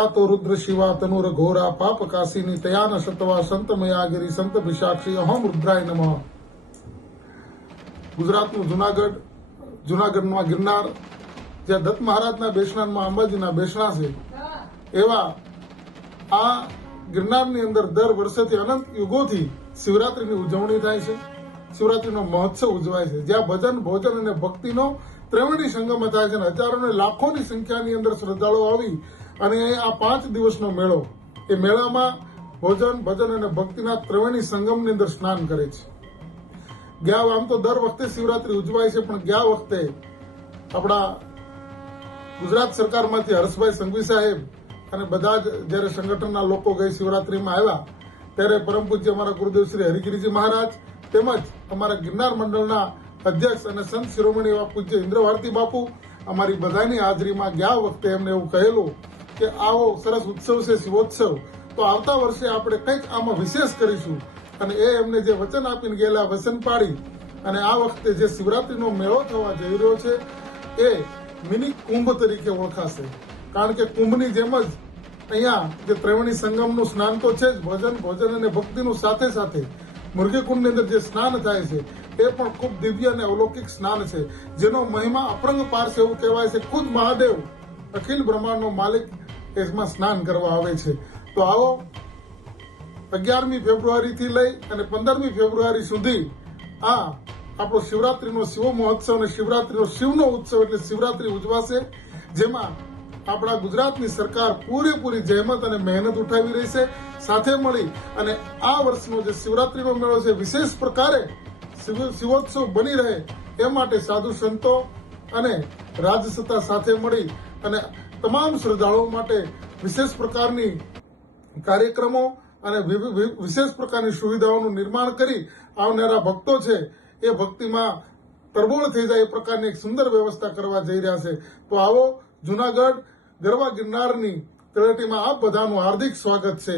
तो रुद्र शिवा तनुर घोरा पाप काशीनी तयान शतवा संत मयागिरी संत भिषाक्षी अहम रुद्राय नमः। ગુજરાતનું જુનાગઢમાં ગિરનાર જ્યાં દત્ત મહારાજના બેસણામાં અંબાજીના બેસણા છે એવા આ ગિરનારની અંદર દર વર્ષેથી અનંત યુગોથી શિવરાત્રીની ઉજવણી થાય છે। શિવરાત્રીનો મહોત્સવ ઉજવાય છે જ્યાં ભજન ભોજન અને ભક્તિનો ત્રિવેણી સંગમ થાય છે અને હજારો ને લાખોની સંખ્યાની અંદર શ્રદ્ધાળુઓ આવી અને આ 5 દિવસનો મેળો એ મેળામાં ભોજન ભજન અને ભક્તિના ત્રિવેણી સંગમની અંદર સ્નાન કરે છે। ગયા આમ તો દર વખતે શિવરાત્રી ઉજવાય છે પણ ગયા વખતે આપણા ગુજરાત સરકારમાંથી હર્ષભાઈ સંઘવી સાહેબ અને બધા જ જ્યારે સંગઠનના લોકો ગઈ શિવરાત્રીમાં આવ્યા ત્યારે પરમ પૂજ્ય અમારા ગુરુદેવ શ્રી હરિગીરીજી મહારાજ તેમજ અમારા ગિરનાર મંડળના અધ્યક્ષ અને સંત શિરોમણી એવા પૂજ્ય ઇન્દ્રભારતી બાપુ અમારી બધાની હાજરીમાં ગયા વખતે એમને એવું કહેલું કે આવો સરસ ઉત્સવ છે શિવોત્સવ, તો આવતા વર્ષે આપણે કંઈક આમાં વિશેષ કરીશું અને એ એમને જે વચન આપીને ગયેલા વચન પાડી અને આ વખતે જે શિવરાત્રીનો મેળો થવા જઈ રહ્યો છે એ મિની કુંભ તરીકે ઓળખાશે। કારણ કે કુંભની જેમ જ અહીંયા જે ત્રિવેણી સંગમનું સ્નાન તો છે જ, ભોજન અને ભક્તિનું સાથે સાથે મુર્ગીકુંડની અંદર જે સ્નાન થાય છે એ પણ ખૂબ દિવ્ય અને અલૌકિક સ્નાન છે જેનો મહિમા અપરંગ પાર છે એવું કહેવાય છે। ખુદ મહાદેવ અખિલ બ્રહ્માંડનો માલિક એમાં સ્નાન કરવા આવે છે। તો આવો 11મી ફેબ્રુઆરીથી લઈ અને 15મી ફેબ્રુઆરી સુધી આ આપણો શિવરાત્રીનો શિવ મહોત્સવ અને શિવરાત્રીનો શિવનો ઉત્સવ એટલે શિવરાત્રી ઉજવાશે, જેમાં આપણા ગુજરાતની સરકાર પૂરેપૂરી જહેમત અને મહેનત ઉઠાવી રહી છે। સાથે મળી અને આ વર્ષનો જે શિવરાત્રીનો મેળો છે વિશેષ પ્રકારે શિવોત્સવ બની રહે એ માટે સાધુ સંતો અને રાજસત્તા સાથે મળી અને તમામ શ્રદ્ધાળુઓ માટે વિશેષ પ્રકારની કાર્યક્રમો અને વિશેષ પ્રકારની સુવિધાઓનું નિર્માણ કરી આવનારા ભક્તો છે એ ભક્તિમાં તરબોળ થઈ જાય એ પ્રકારની એક સુંદર વ્યવસ્થા કરવા જઈ રહ્યા છે। તો આવો જુનાગઢ ગરવા ગિરનારની તળેટીમાં આપ બધાનું હાર્દિક સ્વાગત છે।